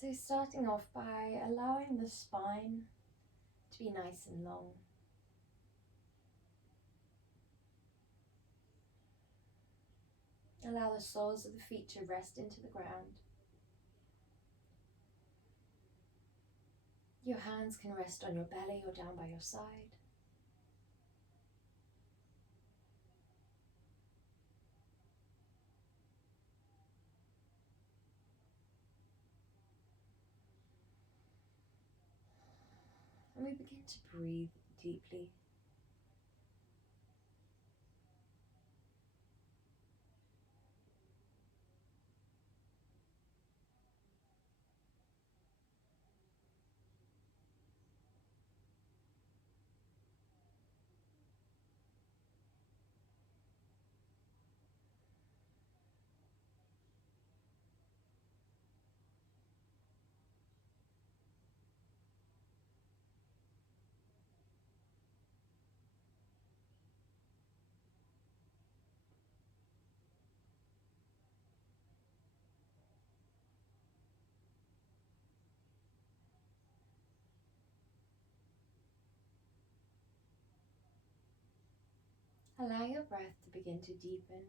So starting off by allowing the spine to be nice and long. Allow the soles of the feet to rest into the ground. Your hands can rest on your belly or down by your side. And we begin to breathe deeply. Allow your breath to begin to deepen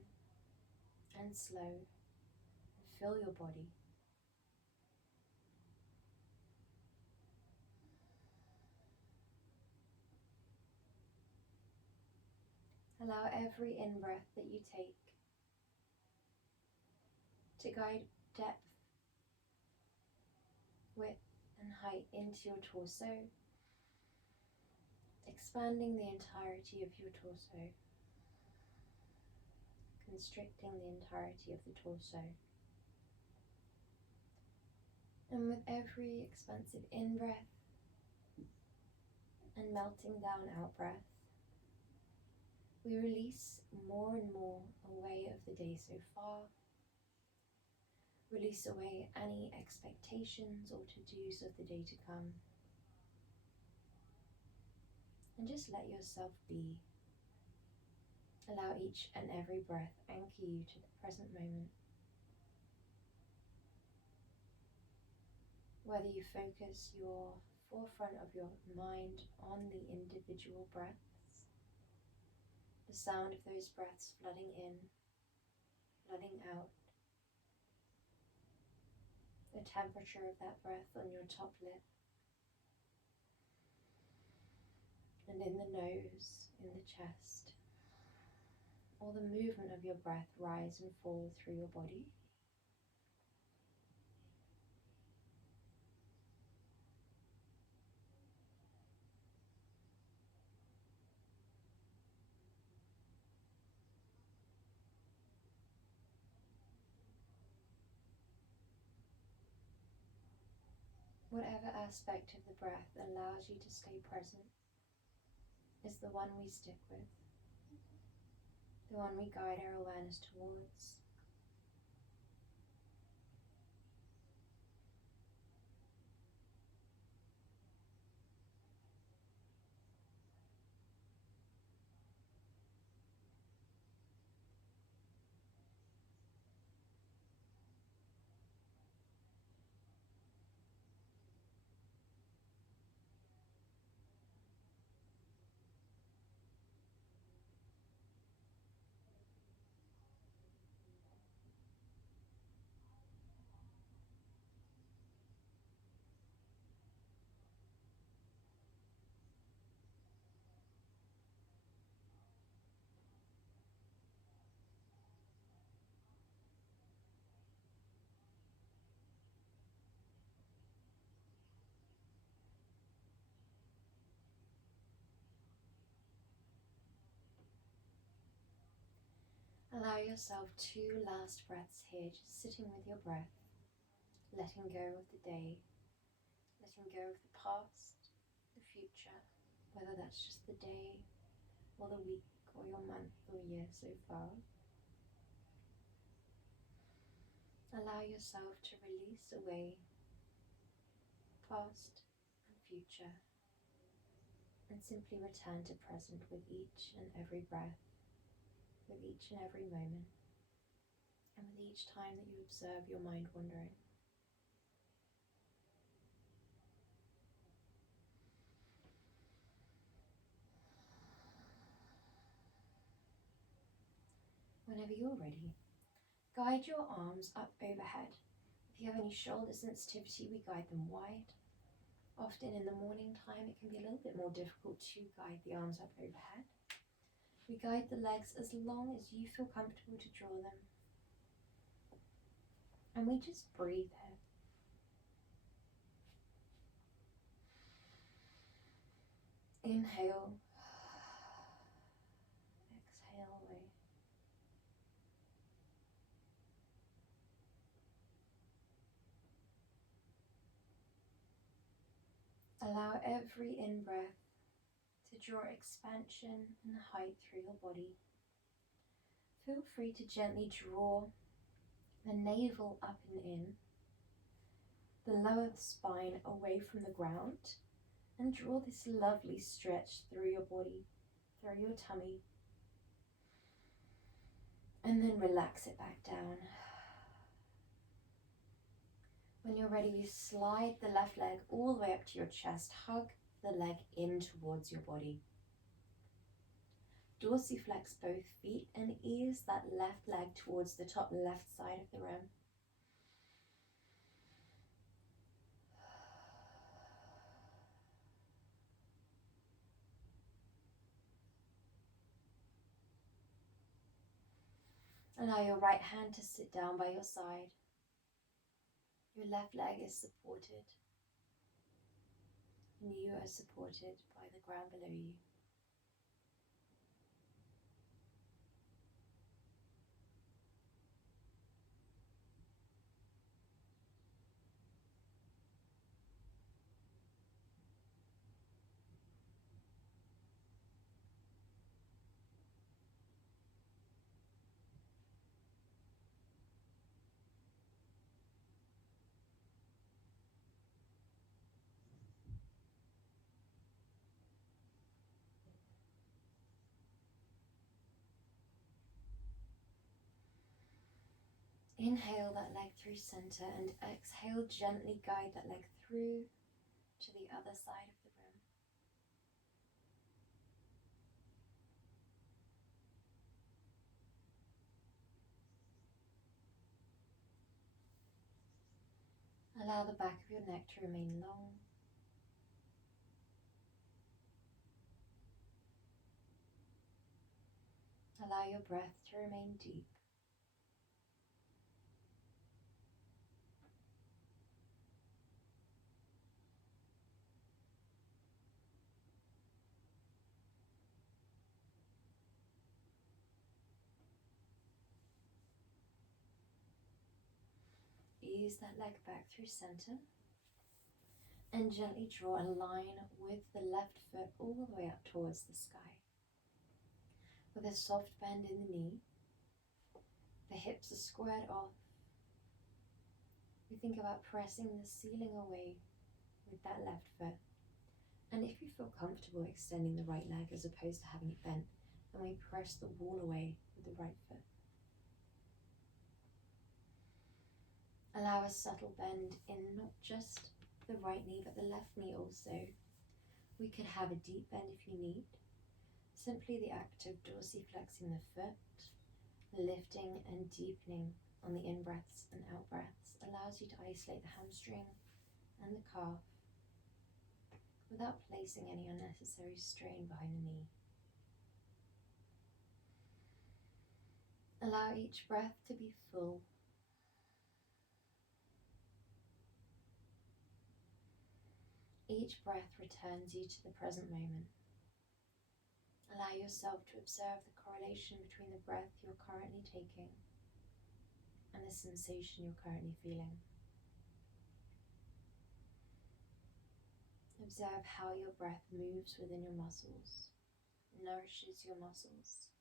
and slow and fill your body. Allow every in-breath that you take to guide depth, width and height into your torso, expanding the entirety of your torso, constricting the entirety of the torso. And with every expansive in-breath and melting down out-breath, we release more and more away of the day so far. Release away any expectations or to-dos of the day to come. And just let yourself be. Allow each and every breath anchor you to the present moment. Whether you focus your forefront of your mind on the individual breaths, the sound of those breaths flooding in, flooding out, the temperature of that breath on your top lip, and in the nose, in the chest, or the movement of your breath rise and fall through your body. Whatever aspect of the breath allows you to stay present is the one we stick with, the one we guide our awareness towards. Allow yourself 2 last breaths here, just sitting with your breath, letting go of the day, letting go of the past, the future, whether that's just the day or the week or your month or year so far. Allow yourself to release away past and future and simply return to present with each and every breath, with each and every moment, and with each time that you observe your mind wandering. Whenever you're ready, guide your arms up overhead. If you have any shoulder sensitivity, we guide them wide. Often in the morning time, it can be a little bit more difficult to guide the arms up overhead. We guide the legs as long as you feel comfortable to draw them. And we just breathe here. Inhale. Exhale away. Allow every in-breath to draw expansion and height through your body. Feel free to gently draw the navel up and in, the lower spine away from the ground, and draw this lovely stretch through your body, through your tummy, and then relax it back down. When you're ready, you slide the left leg all the way up to your chest. Hug the leg in towards your body. Dorsiflex both feet and ease that left leg towards the top left side of the rim. Allow your right hand to sit down by your side. Your left leg is supported, and you are supported by the ground below you. Inhale that leg through center and exhale, gently guide that leg through to the other side of the rim. Allow the back of your neck to remain long. Allow your breath to remain deep. Ease that leg back through center and gently draw a line with the left foot all the way up towards the sky. With a soft bend in the knee, the hips are squared off. We think about pressing the ceiling away with that left foot. And if you feel comfortable extending the right leg as opposed to having it bent, then we press the wall away with the right foot. Allow a subtle bend in not just the right knee, but the left knee also. We could have a deep bend if you need. Simply the act of dorsiflexing the foot, lifting and deepening on the in-breaths and out-breaths allows you to isolate the hamstring and the calf without placing any unnecessary strain behind the knee. Allow each breath to be full. Each breath returns you to the present moment. Allow yourself to observe the correlation between the breath you're currently taking and the sensation you're currently feeling. Observe how your breath moves within your muscles, nourishes your muscles.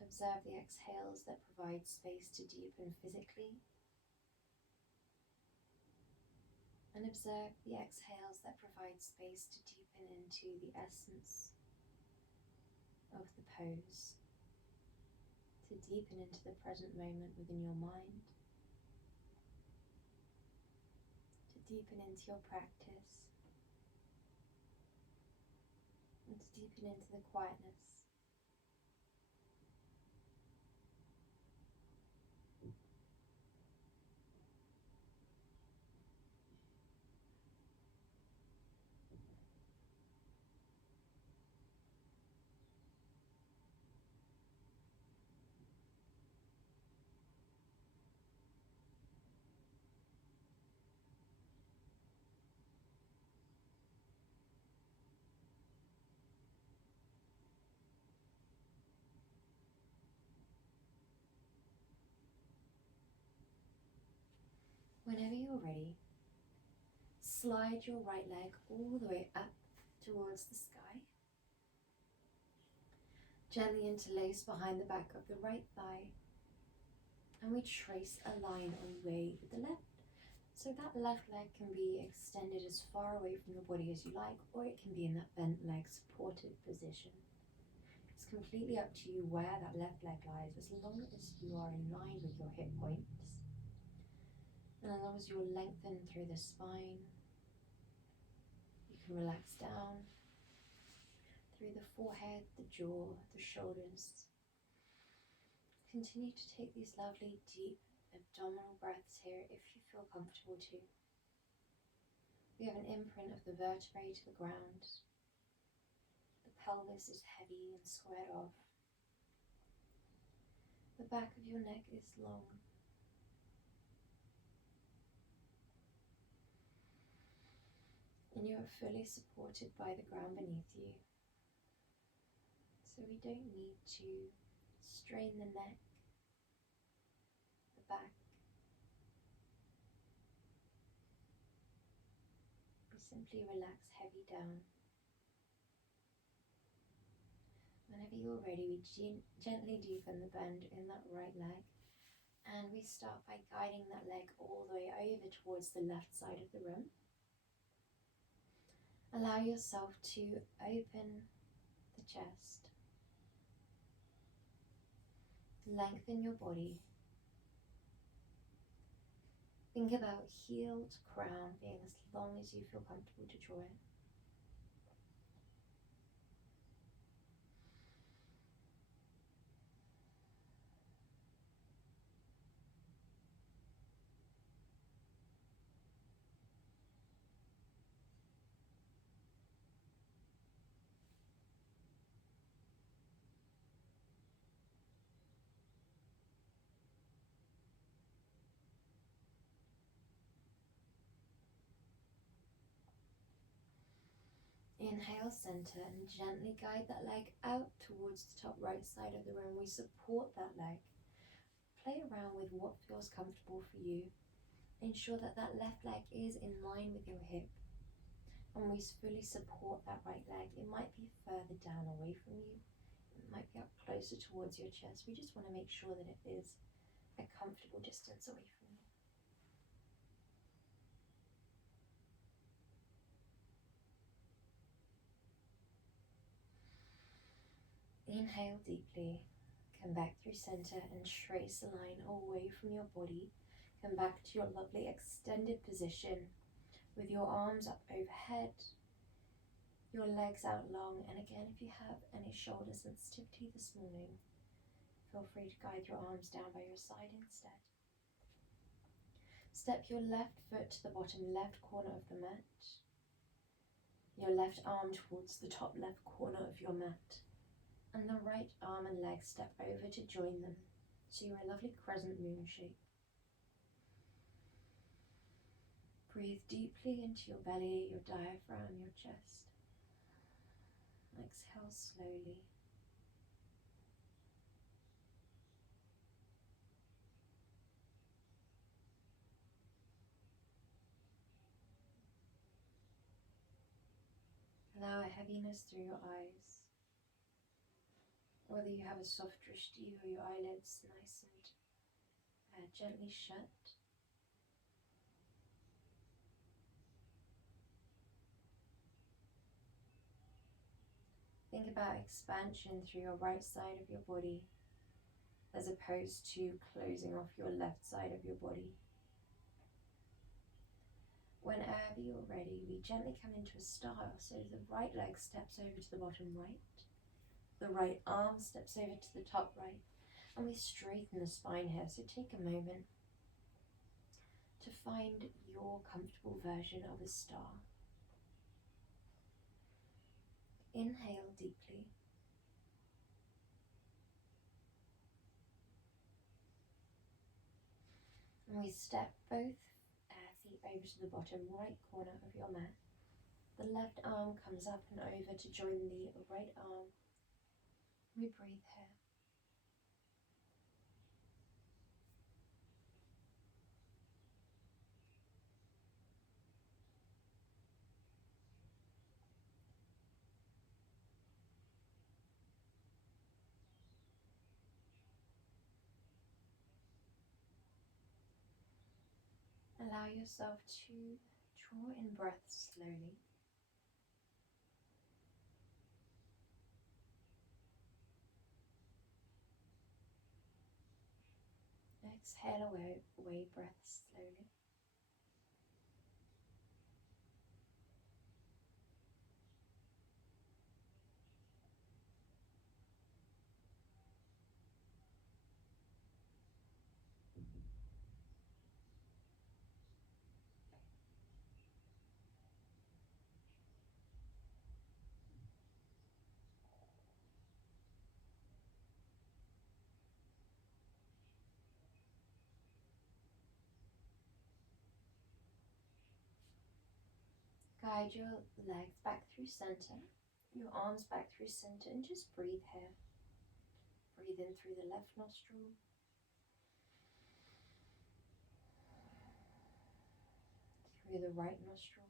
Observe the exhales that provide space to deepen physically. And observe the exhales that provide space to deepen into the essence of the pose, to deepen into the present moment within your mind, to deepen into your practice, and to deepen into the quietness. Whenever you're ready, slide your right leg all the way up towards the sky. Gently interlace behind the back of the right thigh, and we trace a line away with the left. So that left leg can be extended as far away from your body as you like, or it can be in that bent leg supported position. It's completely up to you where that left leg lies, as long as you are in line with your hip points. And as long as you're lengthened through the spine, you can relax down through the forehead, the jaw, the shoulders. Continue to take these lovely deep abdominal breaths here if you feel comfortable to. We have an imprint of the vertebrae to the ground. The pelvis is heavy and squared off. The back of your neck is long. And you are fully supported by the ground beneath you. So we don't need to strain the neck, the back. We simply relax heavy down. Whenever you're ready, we gently deepen the bend in that right leg. And we start by guiding that leg all the way over towards the left side of the room. Allow yourself to open the chest. Lengthen your body. Think about heel to crown being as long as you feel comfortable to draw it. Inhale, center, and gently guide that leg out towards the top right side of the room. We support that leg. Play around with what feels comfortable for you. Ensure that that left leg is in line with your hip. And we fully support that right leg. It might be further down away from you. It might be up closer towards your chest. We just want to make sure that it is a comfortable distance away from you. Inhale deeply, come back through center and trace a line away from your body. Come back to your lovely extended position with your arms up overhead, your legs out long. And again, if you have any shoulder sensitivity this morning, feel free to guide your arms down by your side instead. Step your left foot to the bottom left corner of the mat, your left arm towards the top left corner of your mat, and the right arm and leg step over to join them, so you're a lovely crescent moon shape. Breathe deeply into your belly, your diaphragm, your chest. Exhale slowly. Allow a heaviness through your eyes. Whether you have a soft drishti or your eyelids nice and gently shut. Think about expansion through your right side of your body as opposed to closing off your left side of your body. Whenever wherever you're ready, we gently come into a star. So the right leg steps over to the bottom right, the right arm steps over to the top right, and we straighten the spine here. So take a moment to find your comfortable version of a star. Inhale deeply. And we step both feet over to the bottom right corner of your mat. The left arm comes up and over to join the right arm. We breathe here. Allow yourself to draw in breath slowly. Exhale away breath slowly. Guide your legs back through center, your arms back through center, and just breathe here. Breathe in through the left nostril. Through the right nostril.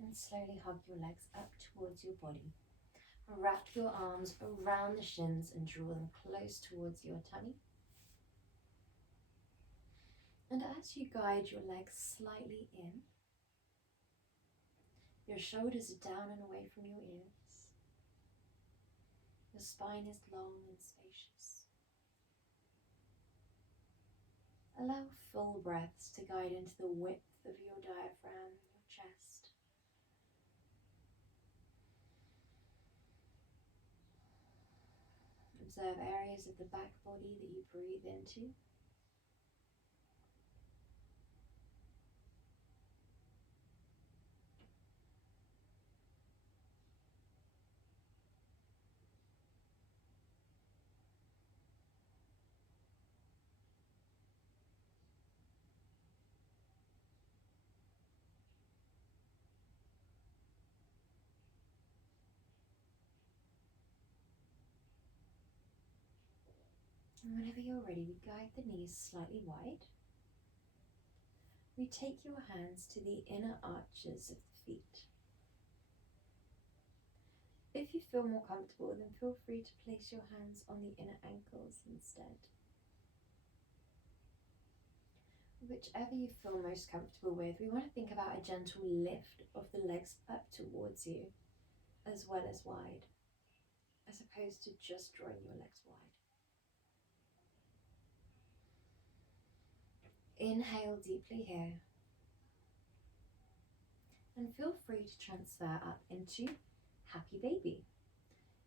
And slowly hug your legs up towards your body. Wrap your arms around the shins and draw them close towards your tummy. And as you guide your legs slightly in, your shoulders are down and away from your ears. Your spine is long and spacious. Allow full breaths to guide into the width of your diaphragm, your chest. Observe areas of the back body that you breathe into. And whenever you're ready, we guide the knees slightly wide. We take your hands to the inner arches of the feet. If you feel more comfortable, then feel free to place your hands on the inner ankles instead. Whichever you feel most comfortable with, we want to think about a gentle lift of the legs up towards you, as well as wide, as opposed to just drawing your legs wide. Inhale deeply here. And feel free to transfer up into Happy Baby.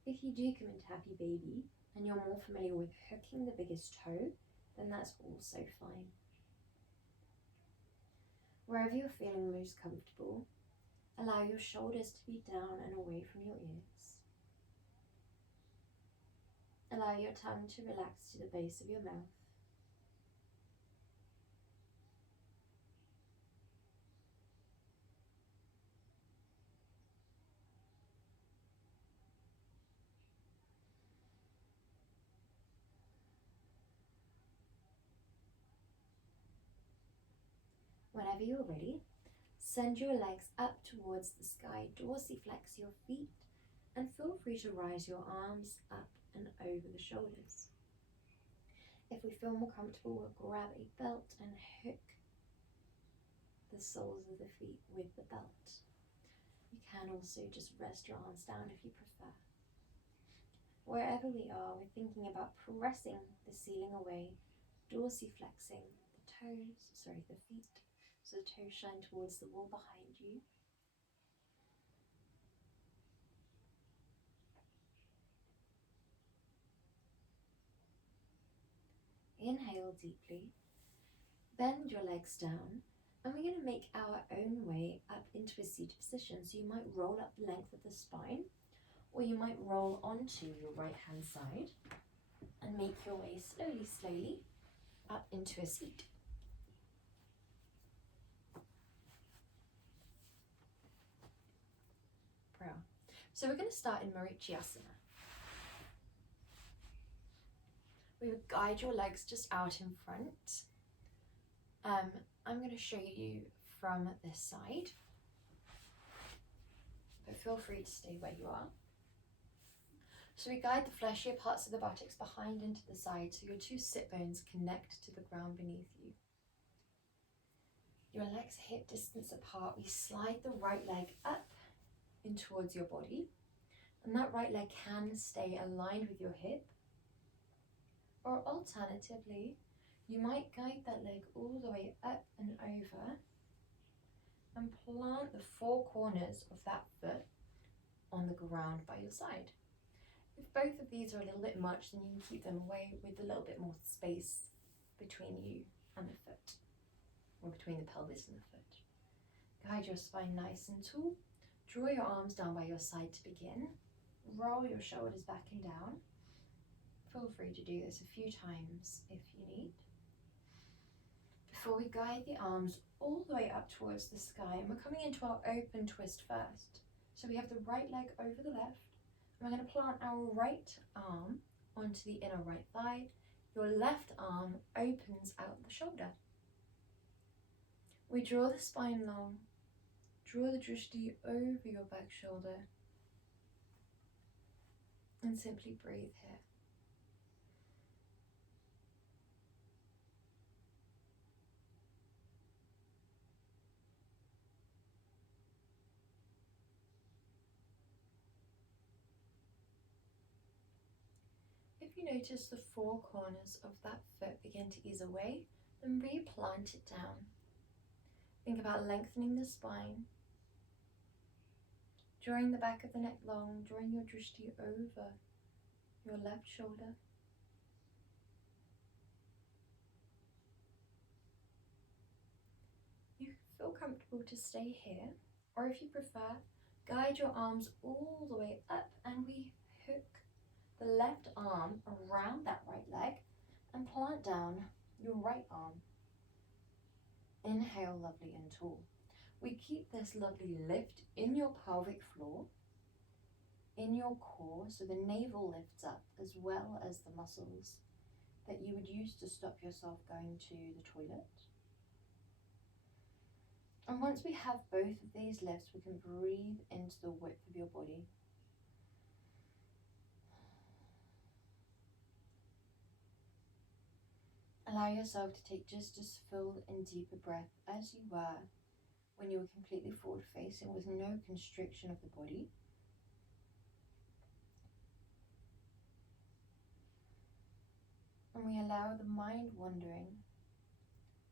If you do come into Happy Baby and you're more familiar with hooking the biggest toe, then that's also fine. Wherever you're feeling most comfortable, allow your shoulders to be down and away from your ears. Allow your tongue to relax to the base of your mouth. Whenever you're ready, send your legs up towards the sky, dorsiflex your feet, and feel free to rise your arms up and over the shoulders. If we feel more comfortable, we'll grab a belt and hook the soles of the feet with the belt. You can also just rest your arms down if you prefer. Wherever we are, we're thinking about pressing the ceiling away dorsiflexing the feet, so the toes shine towards the wall behind you. Inhale deeply, bend your legs down, and we're going to make our own way up into a seated position. So you might roll up the length of the spine, or you might roll onto your right hand side and make your way slowly up into a seat. So we're going to start in Marichyasana. We would guide your legs just out in front. I'm going to show you from this side, but feel free to stay where you are. So we guide the fleshier parts of the buttocks behind into the side, so your two sit bones connect to the ground beneath you. Your legs hip distance apart. We slide the right leg up in towards your body, and that right leg can stay aligned with your hip, or alternatively, you might guide that leg all the way up and over and plant the four corners of that foot on the ground by your side. If both of these are a little bit much, then you can keep them away with a little bit more space between you and the foot, or between the pelvis and the foot. Guide your spine nice and tall. Draw your arms down by your side to begin. Roll your shoulders back and down. Feel free to do this a few times if you need. Before we guide the arms all the way up towards the sky, and we're coming into our open twist first. So we have the right leg over the left, and we're going to plant our right arm onto the inner right thigh. Your left arm opens out the shoulder. We draw the spine long, draw the drishti over your back shoulder, and simply breathe here. If you notice the four corners of that foot begin to ease away, then replant it down. Think about lengthening the spine, drawing the back of the neck long, drawing your drishti over your left shoulder. You feel comfortable to stay here, or if you prefer, guide your arms all the way up and we hook the left arm around that right leg and plant down your right arm. Inhale, lovely and tall. We keep this lovely lift in your pelvic floor, in your core, so the navel lifts up as well as the muscles that you would use to stop yourself going to the toilet. And once we have both of these lifts, we can breathe into the width of your body. Allow yourself to take just as full and deeper breath as you were when you were completely forward facing with no constriction of the body. And we allow the mind wandering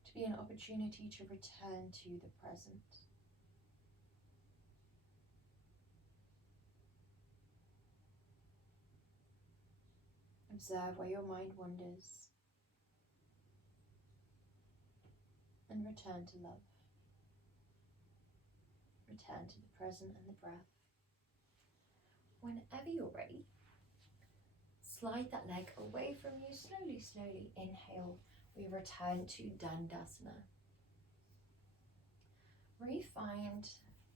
to be an opportunity to return to the present. Observe where your mind wanders and return to love. Return to the present and the breath. Whenever you're ready, slide that leg away from you slowly. Inhale, we return to Dandasana. Re-find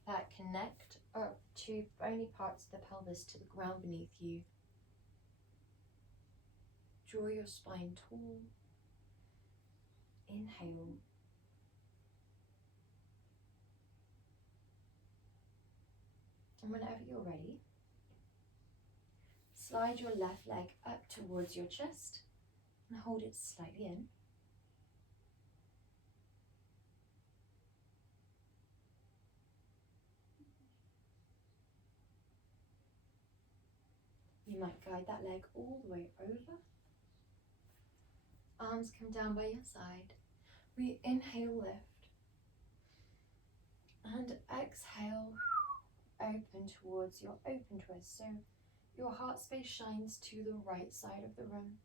that connect up to bony parts of the pelvis to the ground beneath you. Draw your spine tall. Inhale. And whenever you're ready, slide your left leg up towards your chest and hold it slightly in. You might guide that leg all the way over, Arms come down by your side. We inhale, lift. And exhale, open towards your open twist. So your heart space shines to the right side of the room.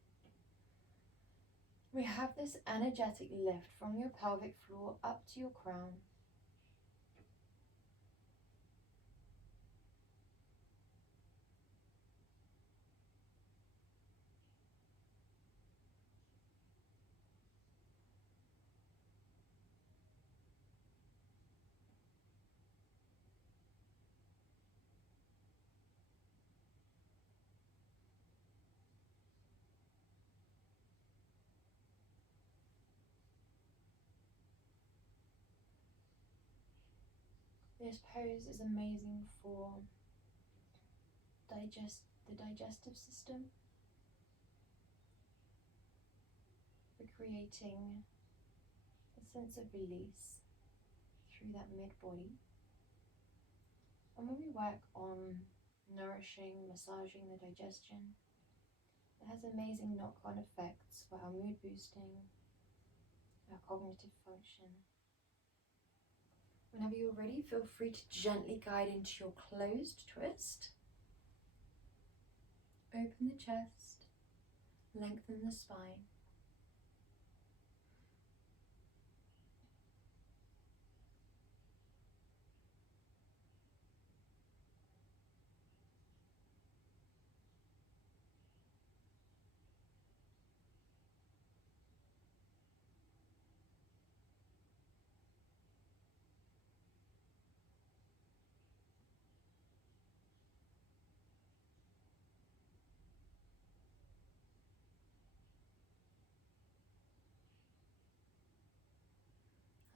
We have this energetic lift from your pelvic floor up to your crown. This pose is amazing for the digestive system, for creating a sense of release through that mid-body. And when we work on nourishing, massaging the digestion, it has amazing knock-on effects for our mood boosting, our cognitive function. Whenever you're ready, feel free to gently guide into your closed twist. Open the chest, lengthen the spine.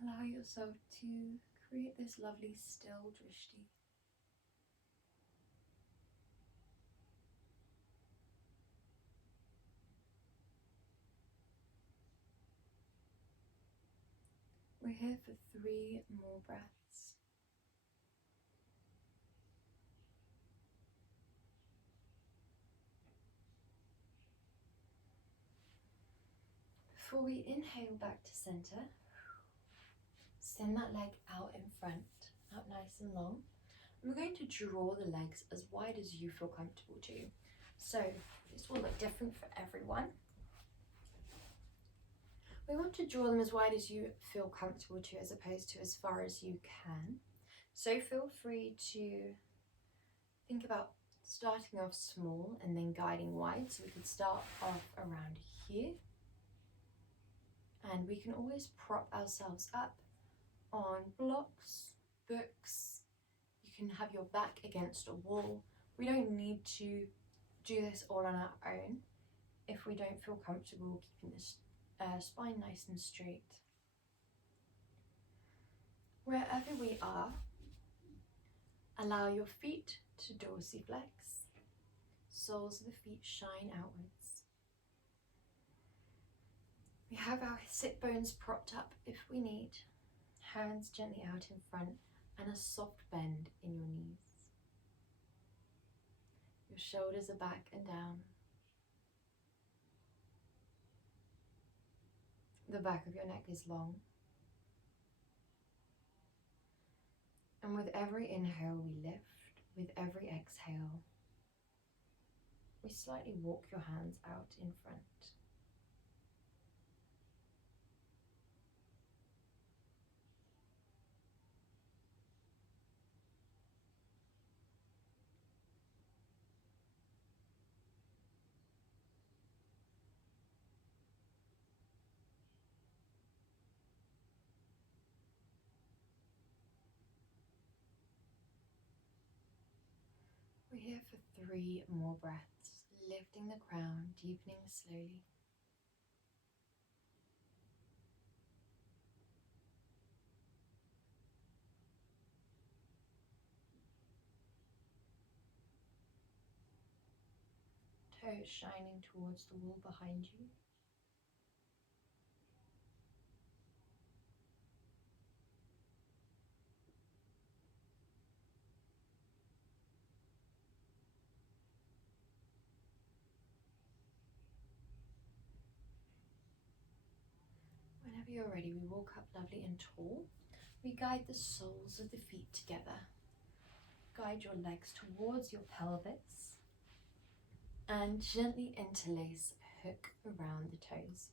Allow yourself to create this lovely still drishti. We're here for 3 more breaths. Before we inhale back to center, send that leg out in front, out nice and long. We're going to draw the legs as wide as you feel comfortable to. So this will look different for everyone. We want to draw them as wide as you feel comfortable to, as opposed to as far as you can. So feel free to think about starting off small and then guiding wide. So we could start off around here. And we can always prop ourselves up on blocks, books. You can have your back against a wall. We don't need to do this all on our own if we don't feel comfortable keeping this spine nice and straight. Wherever we are, allow your feet to dorsiflex. Soles of the feet shine outwards. We have our sit bones propped up if we need. Hands gently out in front and a soft bend in your knees. Your shoulders are back and down. The back of your neck is long. And with every inhale we lift, with every exhale we slightly walk your hands out in front. We're here for 3 more breaths, lifting the crown, deepening slowly. Toes shining towards the wall behind you. you're ready, we walk up lovely and tall. We guide the soles of the feet together. Guide your legs towards your pelvis and gently interlace a hook around the toes.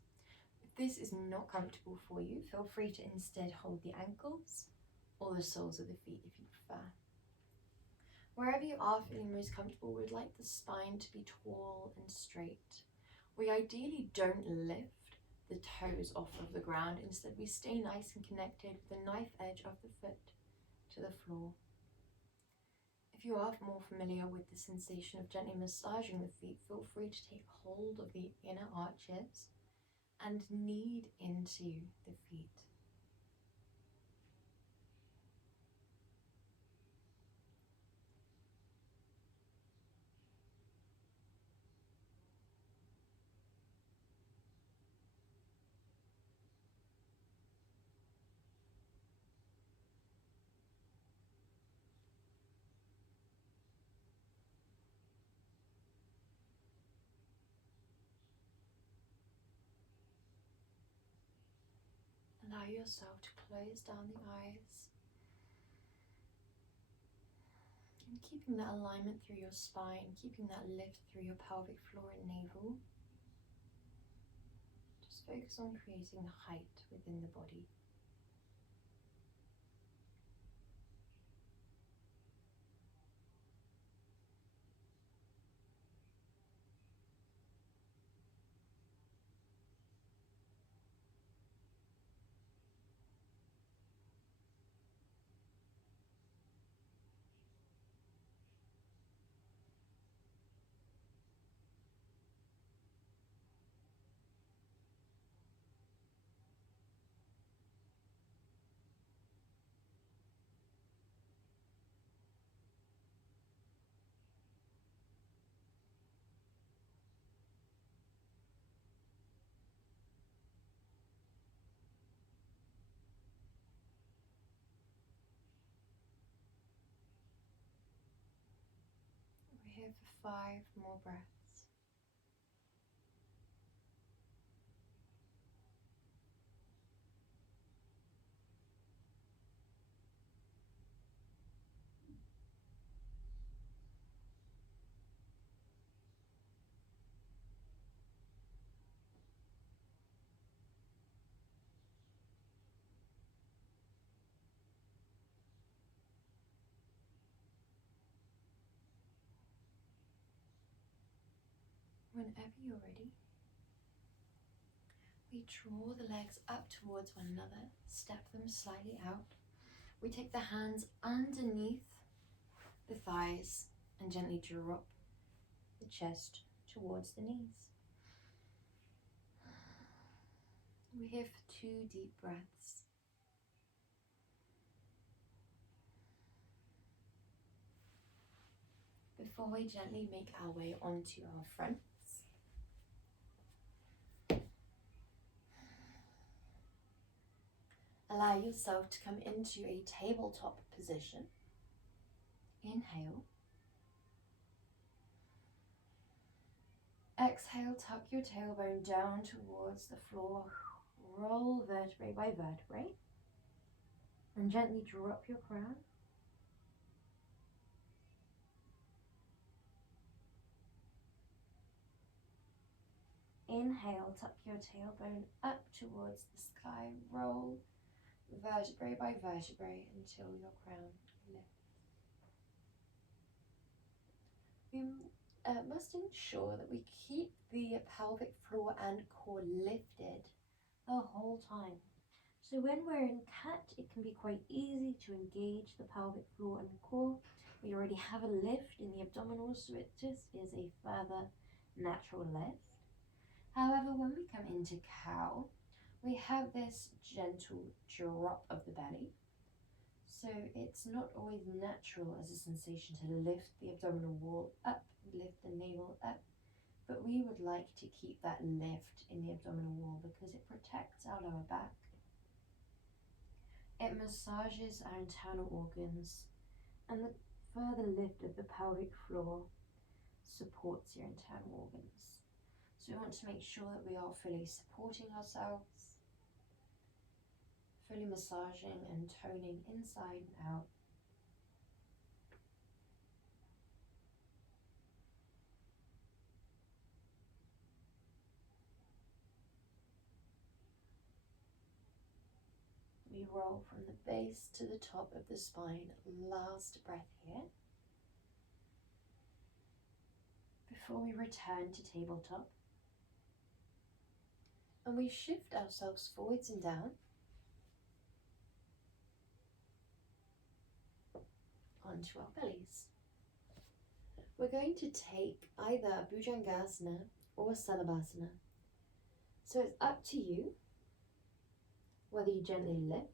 If this is not comfortable for you, feel free to instead hold the ankles or the soles of the feet if you prefer. Wherever you are feeling most comfortable, we'd like the spine to be tall and straight. We ideally don't lift the toes off of the ground. Instead, we stay nice and connected with the knife edge of the foot to the floor. If you are more familiar with the sensation of gently massaging the feet, feel free to take hold of the inner arches and knead into the feet. Allow yourself to close down the eyes and keeping that alignment through your spine, keeping that lift through your pelvic floor and navel. Just focus on creating the height within the body. We're here for 5 more breaths. Whenever you're ready, we draw the legs up towards one another, step them slightly out. We take the hands underneath the thighs and gently drop the chest towards the knees. We're here for 2 deep breaths. Before we gently make our way onto our fronts, allow yourself to come into a tabletop position. Inhale. Exhale, tuck your tailbone down towards the floor. Roll vertebrae by vertebrae. And gently drop your crown. Inhale, tuck your tailbone up towards the sky. Roll vertebrae by vertebrae until your crown lifts. We must ensure that we keep the pelvic floor and core lifted the whole time. So when we're in cat, it can be quite easy to engage the pelvic floor and core. We already have a lift in the abdominals, so it just is a further natural lift. However, when we come into cow, we have this gentle drop of the belly. So it's not always natural as a sensation to lift the abdominal wall up, lift the navel up, but we would like to keep that lift in the abdominal wall because it protects our lower back. It massages our internal organs, and the further lift of the pelvic floor supports your internal organs. So we want to make sure that we are fully supporting ourselves fully massaging and toning inside and out. We roll from the base to the top of the spine. Last breath here. Before we return to tabletop. And we shift ourselves forwards and down onto our bellies. We're going to take either Bhujangasana or Salabhasana. So it's up to you whether you gently lift.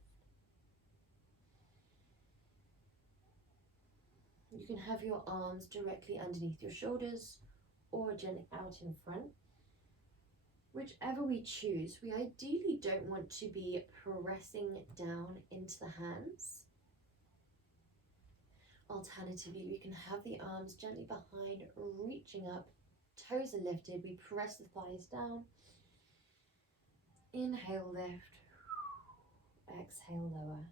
You can have your arms directly underneath your shoulders or gently out in front. Whichever we choose, we ideally don't want to be pressing down into the hands. Alternatively, we can have the arms gently behind, reaching up, toes are lifted, we press the thighs down. Inhale, lift. Exhale, lower.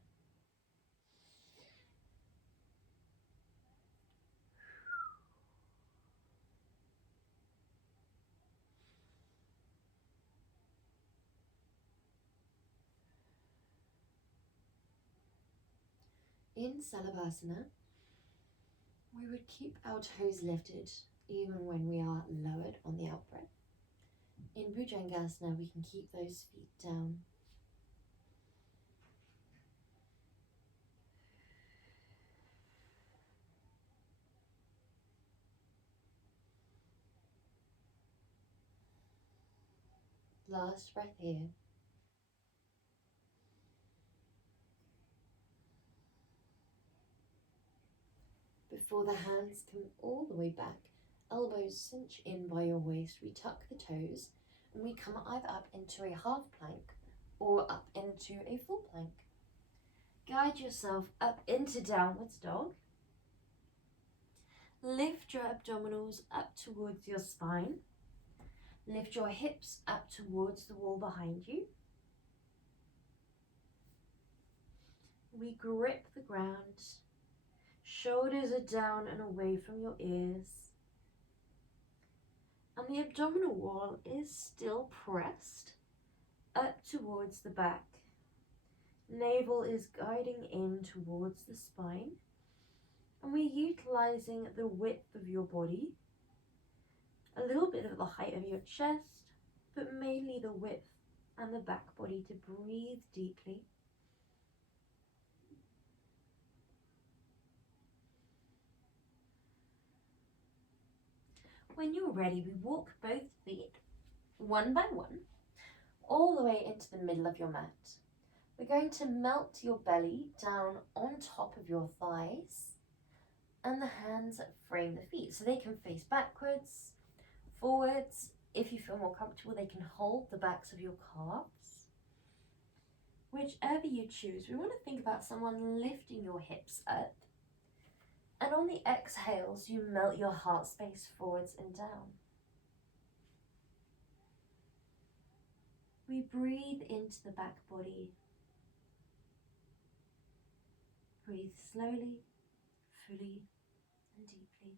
In Salabhasana, we would keep our toes lifted even when we are lowered on the out breath. In Bhujangasana, we can keep those feet down. Last breath here. Before the hands come all the way back, elbows cinch in by your waist, we tuck the toes and we come either up into a half plank or up into a full plank. Guide yourself up into downwards dog. Lift your abdominals up towards your spine. Lift your hips up towards the wall behind you. We grip the ground. Shoulders are down and away from your ears. And the abdominal wall is still pressed up towards the back. Navel is guiding in towards the spine. And we're utilizing the width of your body, a little bit of the height of your chest, but mainly the width and the back body to breathe deeply. When you're ready, we walk both feet, one by one, all the way into the middle of your mat. We're going to melt your belly down on top of your thighs, and the hands frame the feet. So they can face backwards, forwards. If you feel more comfortable, they can hold the backs of your calves. Whichever you choose, we want to think about someone lifting your hips up. And on the exhales, you melt your heart space forwards and down. We breathe into the back body. Breathe slowly, fully, and deeply.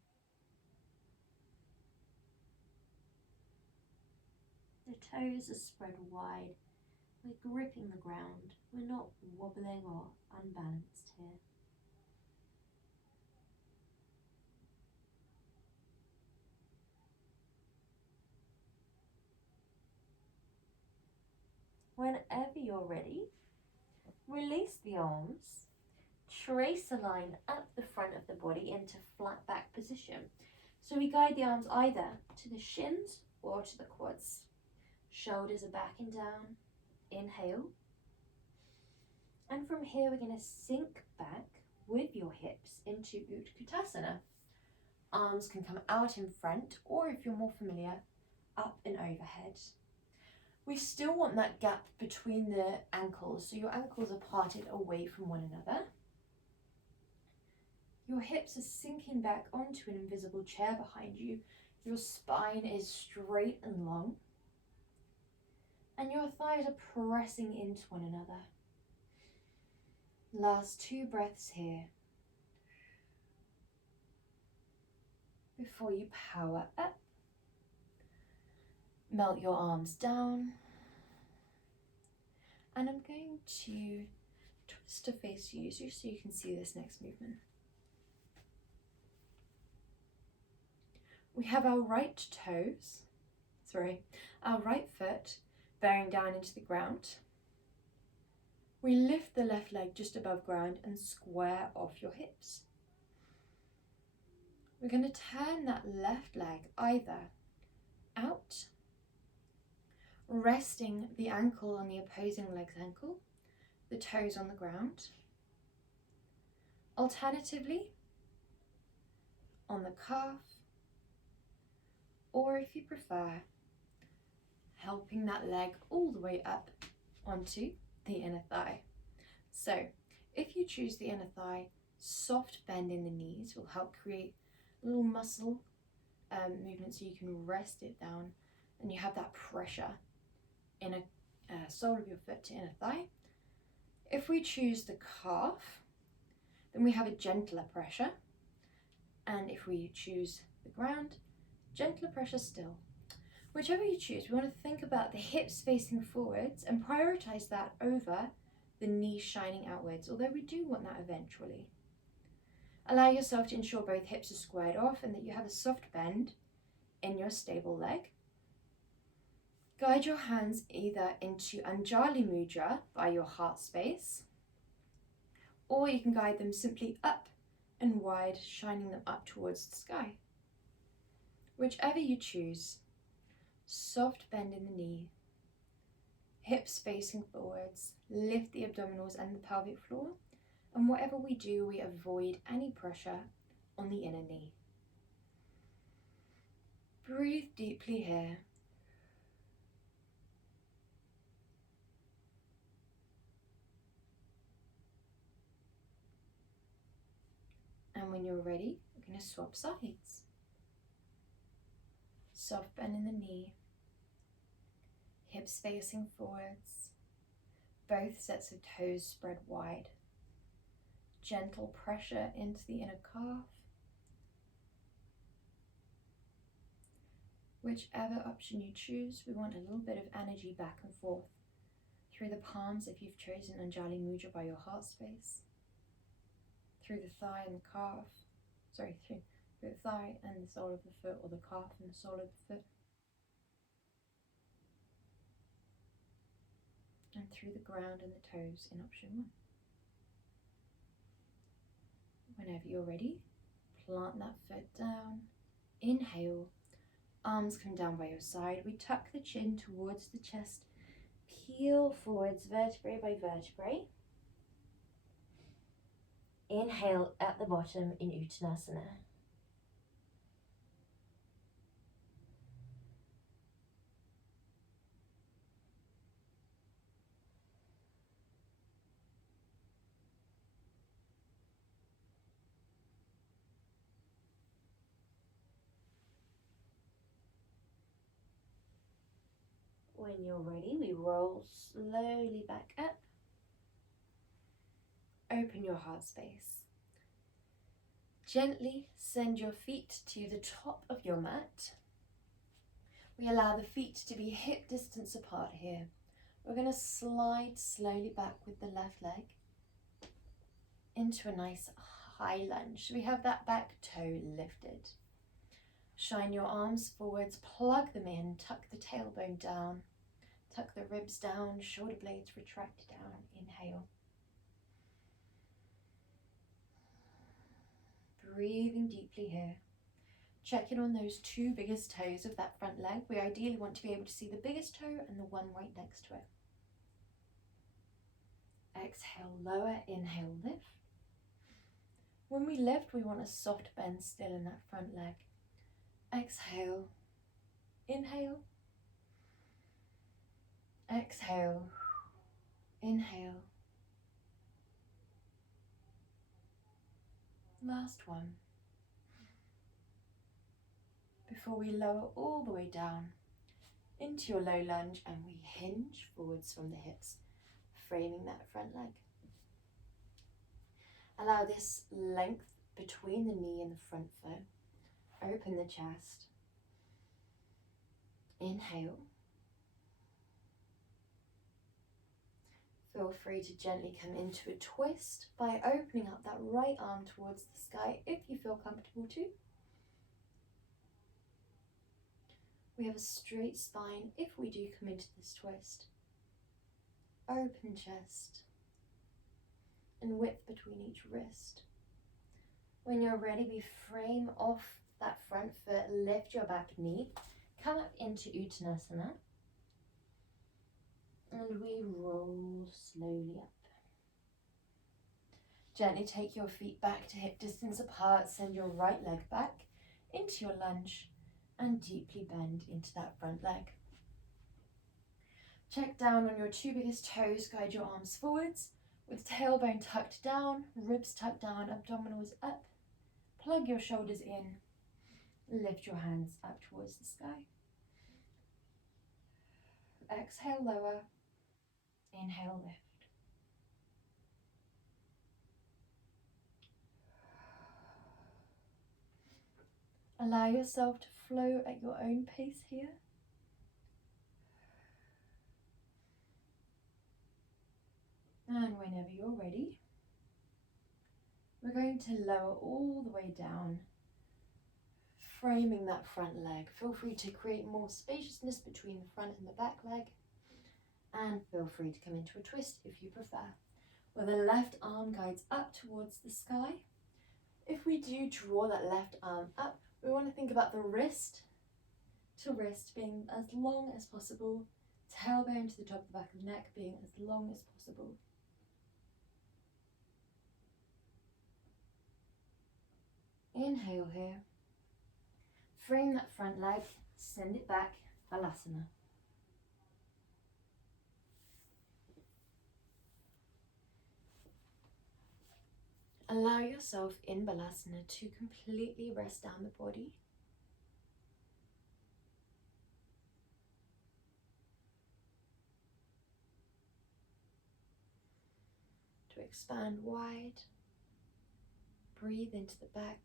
The toes are spread wide. We're gripping the ground. We're not wobbling or unbalanced here. Whenever you're ready, release the arms. Trace a line up the front of the body into flat back position. So we guide the arms either to the shins or to the quads. Shoulders are back and down. Inhale. And from here, we're going to sink back with your hips into Utkatasana. Arms can come out in front, or if you're more familiar, up and overhead. We still want that gap between the ankles, so your ankles are parted away from one another. Your hips are sinking back onto an invisible chair behind you. Your spine is straight and long. And your thighs are pressing into one another. Last 2 breaths here before you power up. Melt your arms down. And I'm going to twist to face you so you can see this next movement. We have our right foot bearing down into the ground. We lift the left leg just above ground and square off your hips. We're going to turn that left leg either out, resting the ankle on the opposing leg's ankle, the toes on the ground. Alternatively, on the calf, or if you prefer, helping that leg all the way up onto the inner thigh. So if you choose the inner thigh, soft bend in the knees will help create a little muscle movement so you can rest it down and you have that pressure in a sole of your foot to inner thigh. If we choose the calf, then we have a gentler pressure, and if we choose the ground, gentler pressure still. Whichever you choose, we want to think about the hips facing forwards and prioritize that over the knees shining outwards, although we do want that eventually. Allow yourself to ensure both hips are squared off and that you have a soft bend in your stable leg. Guide your hands either into Anjali Mudra by your heart space, or you can guide them simply up and wide, shining them up towards the sky. Whichever you choose, soft bend in the knee, hips facing forwards, lift the abdominals and the pelvic floor, and whatever we do, we avoid any pressure on the inner knee. Breathe deeply here. And when you're ready, we're going to swap sides. Soft bend in the knee, hips facing forwards, both sets of toes spread wide. Gentle pressure into the inner calf. Whichever option you choose, we want a little bit of energy back and forth through the palms if you've chosen Anjali Mudra by your heart space, through the thigh and the calf, through the thigh and the sole of the foot, or the calf and the sole of the foot, and through the ground and the toes in option 1. Whenever you're ready, plant that foot down, inhale, arms come down by your side, we tuck the chin towards the chest, peel forwards vertebrae by vertebrae. Inhale at the bottom in Uttanasana. When you're ready, we roll slowly back up. Open your heart space. Gently send your feet to the top of your mat. We allow the feet to be hip distance apart here. We're going to slide slowly back with the left leg into a nice high lunge. We have that back toe lifted. Shine your arms forwards, plug them in, tuck the tailbone down, tuck the ribs down, shoulder blades retract down. Inhale. Breathing deeply here. Check in on those 2 biggest toes of that front leg. We ideally want to be able to see the biggest toe and the one right next to it. Exhale, lower, inhale, lift. When we lift, we want a soft bend still in that front leg. Exhale, inhale, exhale, inhale. Last one. Before we lower all the way down into your low lunge and we hinge forwards from the hips, framing that front leg. Allow this length between the knee and the front foot. Open the chest. Inhale. Feel free to gently come into a twist by opening up that right arm towards the sky if you feel comfortable to. We have a straight spine if we do come into this twist. Open chest and width between each wrist. When you're ready, we frame off that front foot, lift your back knee, come up into Uttanasana, and we roll slowly up. Gently take your feet back to hip distance apart, send your right leg back into your lunge, and deeply bend into that front leg. Check down on your two biggest toes, guide your arms forwards, with tailbone tucked down, ribs tucked down, abdominals up. Plug your shoulders in, lift your hands up towards the sky. Exhale, lower. Inhale, lift. Allow yourself to flow at your own pace here. And whenever you're ready, we're going to lower all the way down, framing that front leg. Feel free to create more spaciousness between the front and the back leg, and feel free to come into a twist if you prefer, where the left arm guides up towards the sky. If we do draw that left arm up, we want to think about the wrist to wrist being as long as possible, tailbone to the top of the back of the neck being as long as possible. Inhale here. Frame that front leg, send it back, Balasana. Allow yourself in Balasana to completely rest down the body. To expand wide, breathe into the back.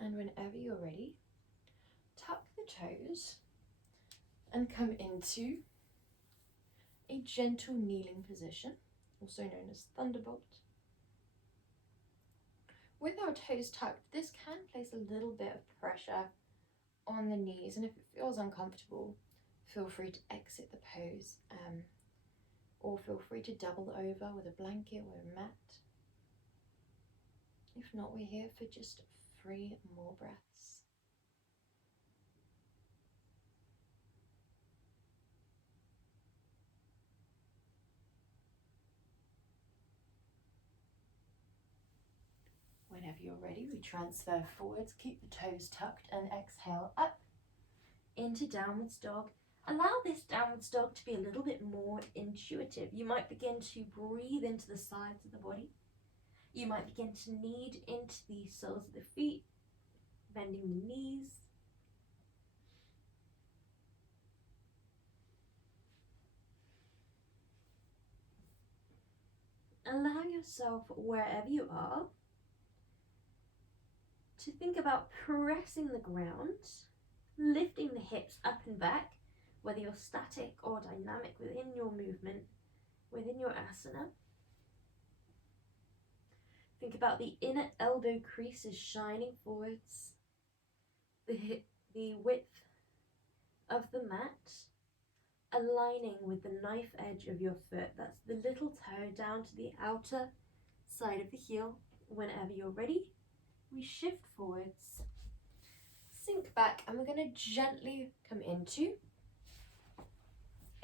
And whenever you're ready, tuck the toes and come into a gentle kneeling position, also known as Thunderbolt. With our toes tucked, this can place a little bit of pressure on the knees, and if it feels uncomfortable, feel free to exit the pose, or feel free to double over with a blanket or a mat. If not, we're here for just 3 more breaths. Whenever you're ready, we transfer forwards, keep the toes tucked, and exhale up into downwards dog. Allow this downwards dog to be a little bit more intuitive. You might begin to breathe into the sides of the body. You might begin to knead into the soles of the feet, bending the knees. Allow yourself, wherever you are, to think about pressing the ground, lifting the hips up and back, whether you're static or dynamic within your movement, within your asana. Think about the inner elbow creases shining forwards, the width of the mat aligning with the knife edge of your foot. That's the little toe down to the outer side of the heel. Whenever you're ready, we shift forwards, sink back, and we're going to gently come into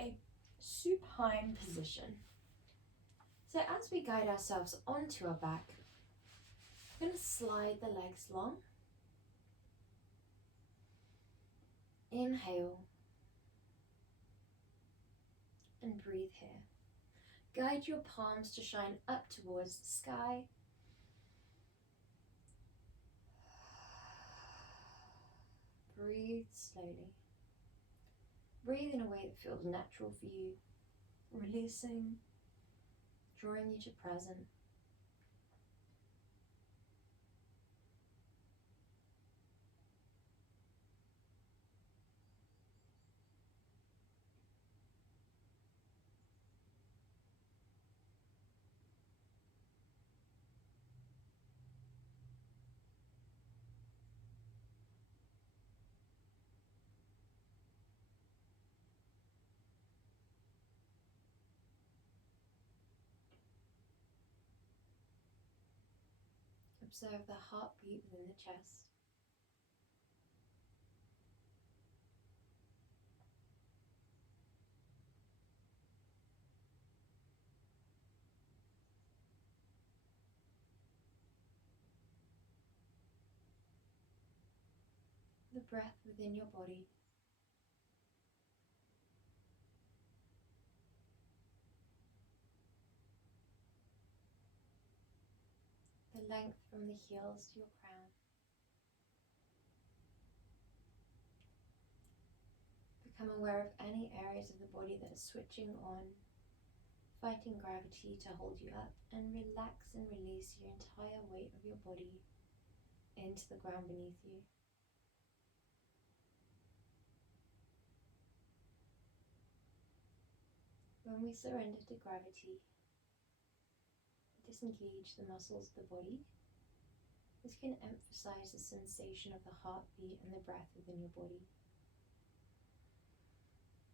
a supine position. So as we guide ourselves onto our back, we're going to slide the legs long. Inhale and breathe here. Guide your palms to shine up towards the sky. breathe slowly. Breathe in a way that feels natural for you, releasing, drawing you to present. Observe the heartbeat within the chest. The breath within your body. The length from the heels to your crown. Become aware of any areas of the body that are switching on, fighting gravity to hold you up, and relax and release your entire weight of your body into the ground beneath you. When we surrender to gravity, disengage the muscles of the body, this can emphasize the sensation of the heartbeat and the breath within your body.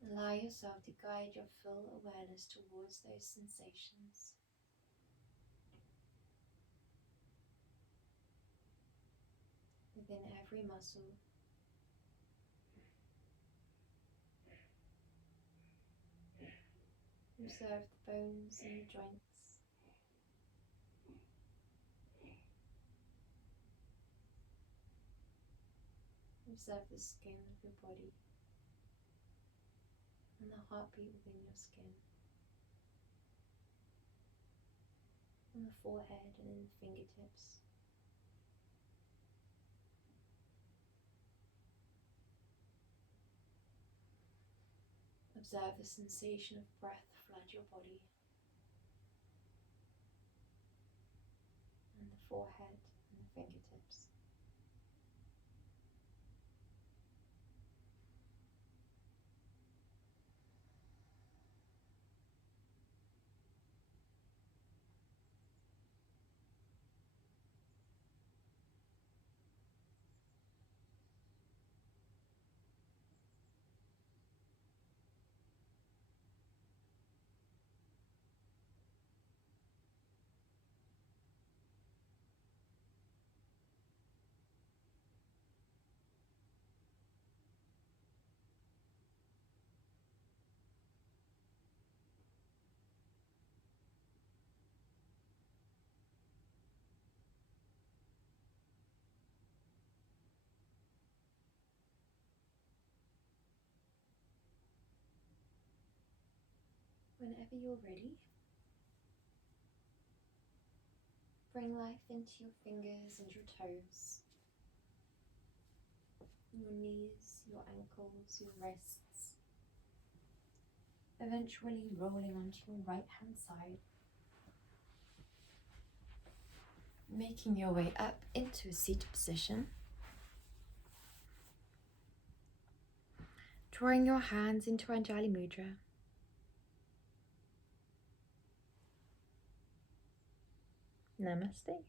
Allow yourself to guide your full awareness towards those sensations. Within every muscle. Observe the bones and the joints. Observe the skin of your body and the heartbeat within your skin. On the forehead and in the fingertips. Observe the sensation of breath flood your body. And the forehead and the fingertips. Whenever you're ready, bring life into your fingers and your toes, your knees, your ankles, your wrists, eventually rolling onto your right hand side, making your way up into a seated position, drawing your hands into Anjali Mudra. Namaste.